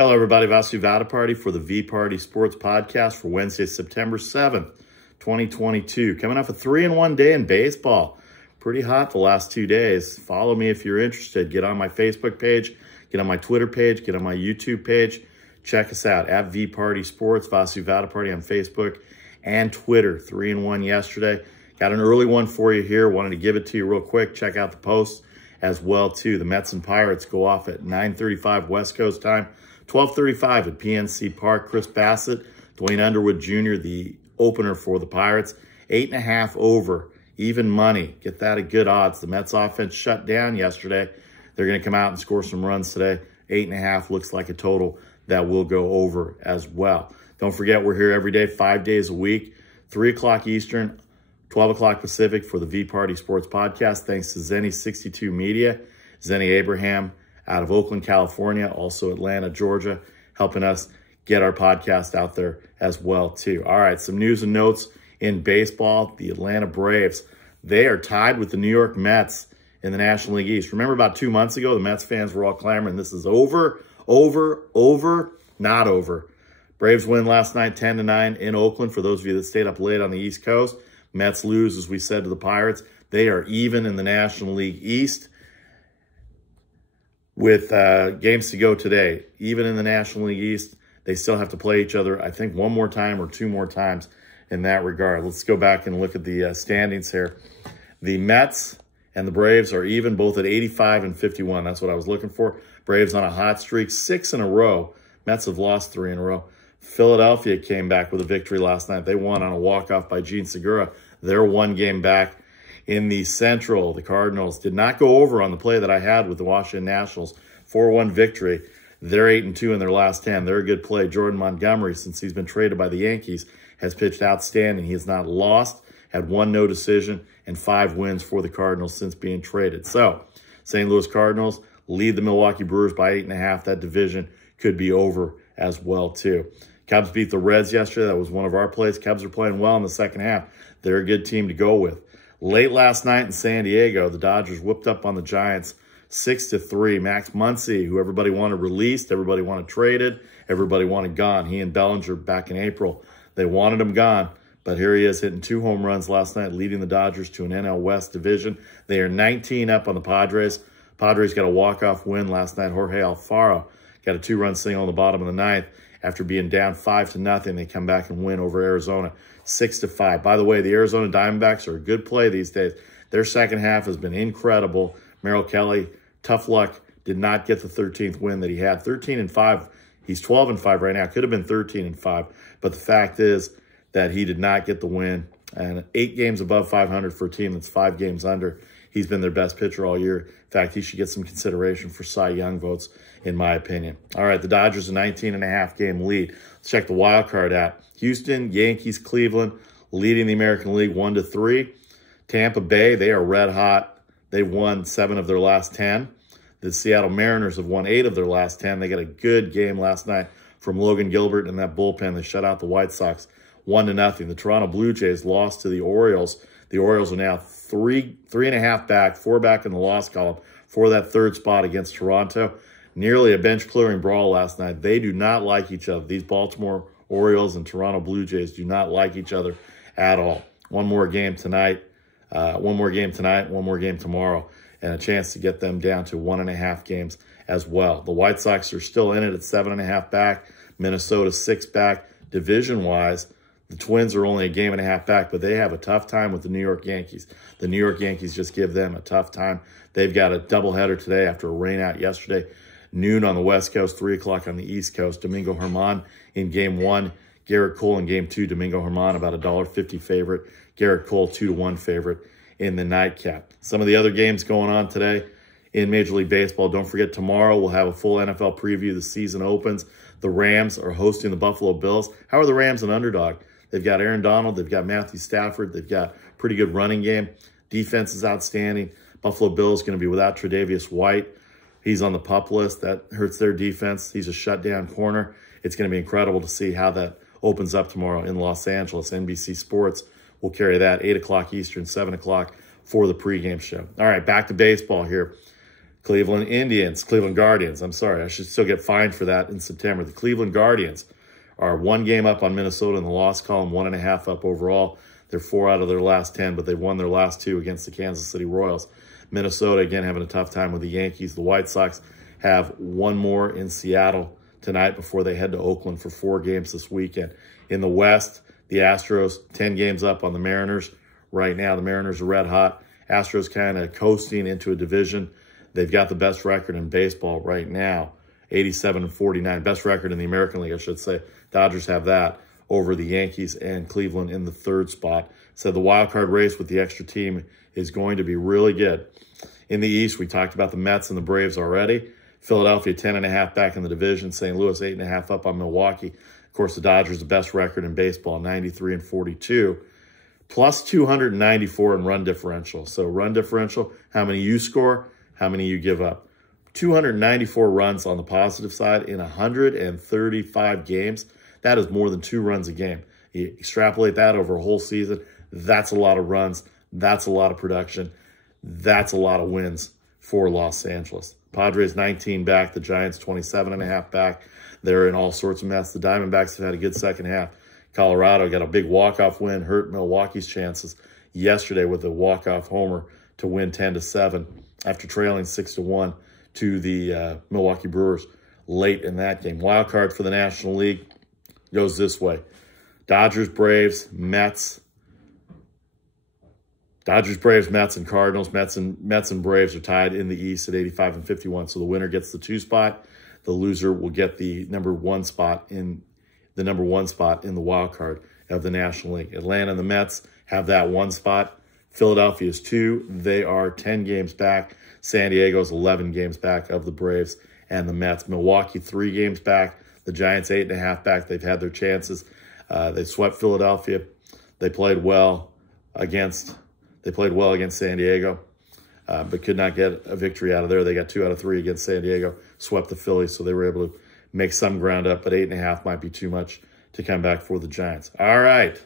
Hello, everybody. Vasu Vaddiparty for the VPartySports podcast for Wednesday, September 7th, 2022. Coming off a 3-in-1 day in baseball. Pretty hot the last 2 days. Follow me if you're interested. Get on my Facebook page, get on my Twitter page, get on my YouTube page. Check us out at VPartySports, Vasu Vaddiparty on Facebook and Twitter. 3-in-1 yesterday. Got an early one for you here. Wanted to give it to you real quick. Check out the post as well, too. The Mets and Pirates go off at 9:35 West Coast time. 12:35 at PNC Park. Chris Bassett, Dwayne Underwood Jr., the opener for the Pirates. 8.5 over, even money. Get that at good odds. The Mets offense shut down yesterday. They're going to come out and score some runs today. 8.5 looks like a total that will go over as well. Don't forget, we're here every day, 5 days a week, 3 o'clock Eastern, 12 o'clock Pacific for the VPartySports podcast. Thanks to Zenny62 Media, Zenny Abraham, out of Oakland, California, also Atlanta, Georgia, helping us get our podcast out there as well, too. All right, some news and notes in baseball. The Atlanta Braves, they are tied with the New York Mets in the National League East. Remember about 2 months ago, the Mets fans were all clamoring, this is over, not over. Braves win last night 10-9 in Oakland. For those of you that stayed up late on the East Coast, Mets lose, as we said, to the Pirates. They are even in the National League East with games to go today. Even in the National League East, they still have to play each other, I think, one more time or 2 more times in that regard. Let's go back and look at the standings here. The Mets and the Braves are even, both at 85 and 51. That's what I was looking for. Braves on a hot streak, 6 in a row. Mets have lost 3 in a row. Philadelphia came back with a victory last night. They won on a walk-off by Gene Segura. They're 1 game back. In the Central, the Cardinals did not go over on the play that I had with the Washington Nationals. 4-1 victory. They're 8-2 in their last 10. They're a good play. Jordan Montgomery, since he's been traded by the Yankees, has pitched outstanding. He has not lost, had 1 no decision, and 5 wins for the Cardinals since being traded. So, St. Louis Cardinals lead the Milwaukee Brewers by 8.5. That division could be over as well, too. Cubs beat the Reds yesterday. That was one of our plays. Cubs are playing well in the second half. They're a good team to go with. Late last night in San Diego, the Dodgers whipped up on the Giants 6-3. Max Muncy, who everybody wanted released, everybody wanted traded, everybody wanted gone. He and Bellinger back in April, they wanted him gone. But here he is hitting 2 home runs last night, leading the Dodgers to an NL West division. They are 19 up on the Padres. Padres got a walk-off win last night. Jorge Alfaro got a 2-run single in the bottom of the 9th. After being down 5-0, they come back and win over Arizona 6-5. By the way, the Arizona Diamondbacks are a good play these days. Their second half has been incredible. Merrill Kelly, tough luck, did not get the 13th win that he had. 13-5. He's 12-5 right now. Could have been 13-5. But the fact is that he did not get the win. And 8 games above 500 for a team that's 5 games under. He's been their best pitcher all year. In fact, he should get some consideration for Cy Young votes, in my opinion. All right, the Dodgers a 19.5 game lead. Let's check the wild card out. Houston, Yankees, Cleveland, leading the American League 1-3. Tampa Bay, they are red hot. They've won 7 of their last 10. The Seattle Mariners have won 8 of their last 10. They got a good game last night from Logan Gilbert and that bullpen. They shut out the White Sox 1-0. The Toronto Blue Jays lost to the Orioles. The Orioles are now 3.5 back, 4 back in the loss column for that 3rd spot against Toronto. Nearly a bench-clearing brawl last night. They do not like each other. These Baltimore Orioles and Toronto Blue Jays do not like each other at all. One more game tonight, one more game tomorrow, and a chance to get them down to 1.5 games as well. The White Sox are still in it at 7.5 back. Minnesota 6 back. Division-wise, the Twins are only a 1.5 games back, but they have a tough time with the New York Yankees. The New York Yankees just give them a tough time. They've got a doubleheader today after a rain out yesterday. Noon on the West Coast, 3 o'clock on the East Coast. Domingo Germán in Game 1. Garrett Cole in Game 2. Domingo Germán about a $1.50 favorite. Garrett Cole 2-1 favorite in the nightcap. Some of the other games going on today in Major League Baseball. Don't forget, tomorrow we'll have a full NFL preview. The season opens. The Rams are hosting the Buffalo Bills. How are the Rams an underdog? They've got Aaron Donald. They've got Matthew Stafford. They've got pretty good running game. Defense is outstanding. Buffalo Bills going to be without Tre'Davious White. He's on the PUP list. That hurts their defense. He's a shutdown corner. It's going to be incredible to see how that opens up tomorrow in Los Angeles. NBC Sports will carry that 8 o'clock Eastern, 7 o'clock for the pregame show. All right, back to baseball here. Cleveland Guardians. I'm sorry, I should still get fined for that in September. The Cleveland Guardians are 1 game up on Minnesota in the loss column, 1.5 up overall. They're 4 out of their last 10, but they've won their last 2 against the Kansas City Royals. Minnesota, again, having a tough time with the Yankees. The White Sox have 1 more in Seattle tonight before they head to Oakland for 4 games this weekend. In the West, the Astros, 10 games up on the Mariners. Right now, the Mariners are red hot. Astros kind of coasting into a division. They've got the best record in baseball right now, 87-49. Best record in the American League, I should say. Dodgers have that over the Yankees and Cleveland in the 3rd spot. So the wild card race with the extra team is going to be really good. In the East, we talked about the Mets and the Braves already. Philadelphia, 10.5 back in the division. St. Louis, 8.5 up on Milwaukee. Of course, the Dodgers, the best record in baseball, 93-42. Plus 294 in run differential. So run differential, how many you score, how many you give up. 294 runs on the positive side in 135 games. That is more than 2 runs a game. You extrapolate that over a whole season, that's a lot of runs. That's a lot of production. That's a lot of wins for Los Angeles. Padres 19 back. The Giants 27.5 back. They're in all sorts of mess. The Diamondbacks have had a good second half. Colorado got a big walk-off win, hurt Milwaukee's chances yesterday with a walk-off homer to win 10-7 after trailing 6-1 to the Milwaukee Brewers late in that game. Wild card for the National League goes this way. Dodgers, Braves, Mets. Dodgers, Braves, Mets, and Cardinals. Mets and Braves are tied in the East at 85-51. So the winner gets the 2 spot. The loser will get the number 1 spot in the wild card of the National League. Atlanta and the Mets have that 1 spot. Philadelphia's 2. They are 10 games back. San Diego's 11 games back of the Braves and the Mets. Milwaukee 3 games back. The Giants 8.5 back. They've had their chances. They swept Philadelphia. They played well against San Diego, but could not get a victory out of there. They got 2 out of 3 against San Diego, swept the Phillies, so they were able to make some ground up, but 8.5 might be too much to come back for the Giants. All right,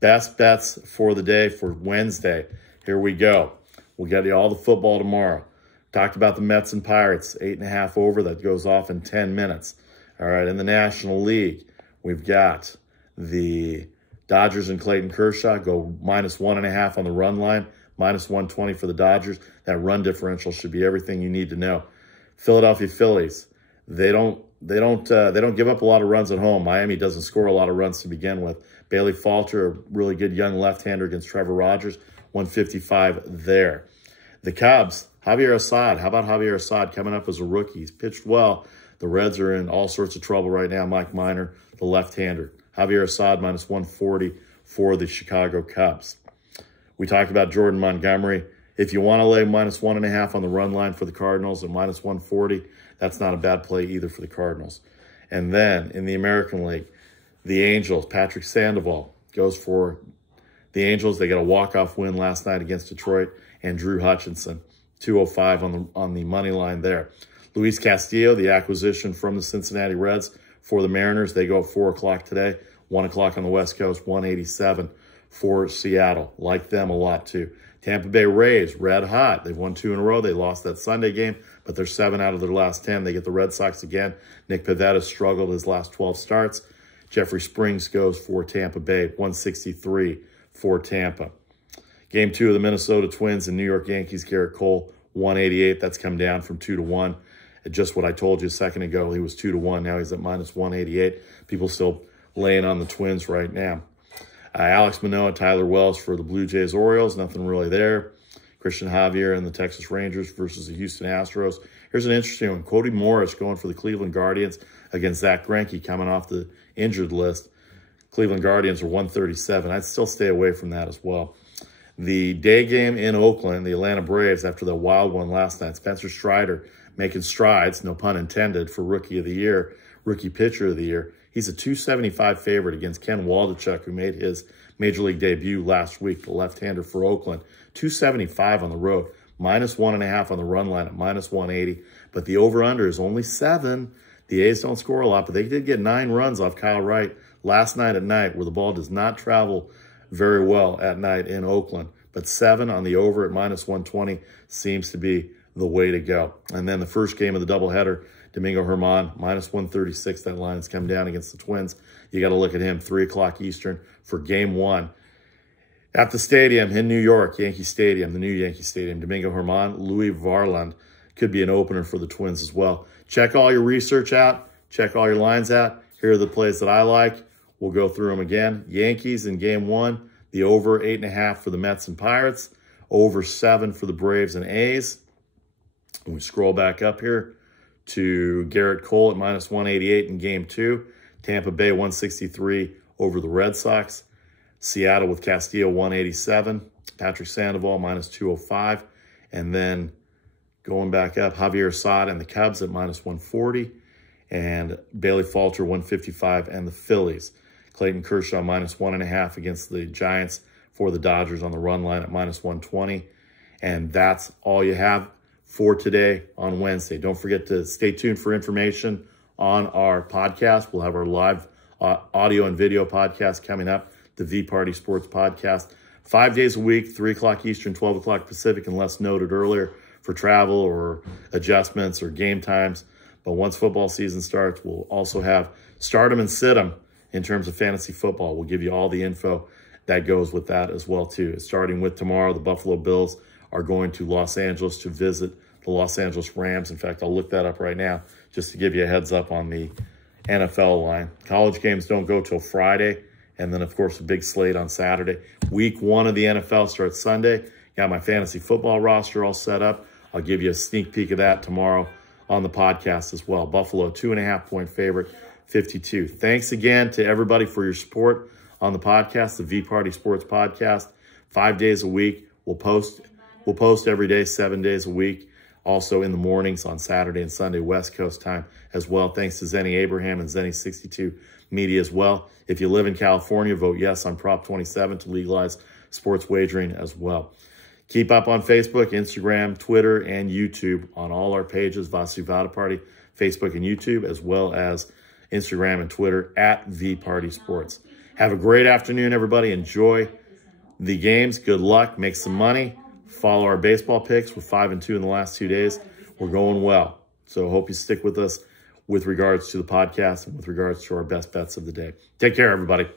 best bets for the day for Wednesday. Here we go. We'll get you all the football tomorrow. Talked about the Mets and Pirates, 8.5 over. That goes off in 10 minutes. All right, in the National League, we've got the Dodgers and Clayton Kershaw go -1.5 on the run line, -120 for the Dodgers. That run differential should be everything you need to know. Philadelphia Phillies, they don't give up a lot of runs at home. Miami doesn't score a lot of runs to begin with. Bailey Falter, a really good young left-hander against Trevor Rogers, 155 there. The Cubs, Javier Assad. How about Javier Assad coming up as a rookie? He's pitched well. The Reds are in all sorts of trouble right now. Mike Minor, the left-hander. Javier Assad -140 for the Chicago Cubs. We talked about Jordan Montgomery. If you want to lay -1.5 on the run line for the Cardinals at -140, that's not a bad play either for the Cardinals. And then in the American League, the Angels, Patrick Sandoval goes for the Angels. They got a walk-off win last night against Detroit, and Drew Hutchinson, 205 on the money line there. Luis Castillo, the acquisition from the Cincinnati Reds for the Mariners. They go at 4 o'clock today, 1 o'clock on the West Coast, 187 for Seattle. Like them a lot too. Tampa Bay Rays, red hot. They've won 2 in a row. They lost that Sunday game, but they're 7 out of their last 10. They get the Red Sox again. Nick Pivetta struggled his last 12 starts. Jeffrey Springs goes for Tampa Bay, 163 for Tampa. Game 2 of the Minnesota Twins and New York Yankees, Garrett Cole, 188. That's come down from 2-1. Just what I told you a second ago, he was 2-1. Now he's at -188. People still laying on the Twins right now. Alex Manoah, Tyler Wells for the Blue Jays Orioles. Nothing really there. Christian Javier and the Texas Rangers versus the Houston Astros. Here's an interesting one. Cody Morris going for the Cleveland Guardians against Zach Greinke coming off the injured list. Cleveland Guardians are 137. I'd still stay away from that as well. The day game in Oakland, the Atlanta Braves, after the wild one last night. Spencer Strider making strides, no pun intended, for Rookie of the Year, Rookie Pitcher of the Year. He's a 275 favorite against Ken Waldichuk, who made his Major League debut last week, the left-hander for Oakland. 275 on the road, -1.5 on the run line at -180. But the over-under is only 7. The A's don't score a lot, but they did get 9 runs off Kyle Wright last night at night, where the ball does not travel very well at night in Oakland. But 7 on the over at -120 seems to be the way to go. And then the first game of the doubleheader, Domingo Germán, minus 136. That line has come down against the Twins. You got to look at him, 3 o'clock Eastern for game 1. At the stadium in New York, Yankee Stadium, the new Yankee Stadium, Domingo Germán, Louis Varland could be an opener for the Twins as well. Check all your research out. Check all your lines out. Here are the plays that I like. We'll go through them again. Yankees in game 1, the over 8.5 for the Mets and Pirates, over 7 for the Braves and A's. And we scroll back up here to Garrett Cole at minus 188 in game 2. Tampa Bay 163 over the Red Sox. Seattle with Castillo 187. Patrick Sandoval minus 205. And then going back up, Javier Assad and the Cubs at minus 140. And Bailey Falter 155 and the Phillies. Clayton Kershaw minus 1.5 against the Giants for the Dodgers on the run line at minus 120. And that's all you have for today on Wednesday. Don't forget to stay tuned for information on our podcast. We'll have our live audio and video podcast coming up, the VPartySports podcast, 5 days a week, 3 o'clock Eastern, 12 o'clock Pacific, unless noted earlier for travel or adjustments or game times. But once football season starts, we'll also have start 'em and sit 'em in terms of fantasy football. We'll give you all the info that goes with that as well, too. Starting with tomorrow, the Buffalo Bills are going to Los Angeles to visit the Los Angeles Rams. In fact, I'll look that up right now just to give you a heads up on the NFL line. College games don't go till Friday. And then, of course, a big slate on Saturday. Week 1 of the NFL starts Sunday. Got my fantasy football roster all set up. I'll give you a sneak peek of that tomorrow on the podcast as well. Buffalo, 2.5-point favorite, 52. Thanks again to everybody for your support on the podcast, the VPartySports podcast. 5 days a week. We'll post every day, 7 days a week. Also in the mornings on Saturday and Sunday, West Coast time as well. Thanks to Zenny Abraham and Zenny62 Media as well. If you live in California, vote yes on Prop 27 to legalize sports wagering as well. Keep up on Facebook, Instagram, Twitter, and YouTube on all our pages, Vasu Vaddiparty, Facebook and YouTube, as well as Instagram and Twitter at VPartySports. Have a great afternoon, everybody. Enjoy the games. Good luck. Make some money. Follow our baseball picks with 5 and 2 in the last 2 days. We're going well. So hope you stick with us with regards to the podcast and with regards to our best bets of the day. Take care, everybody.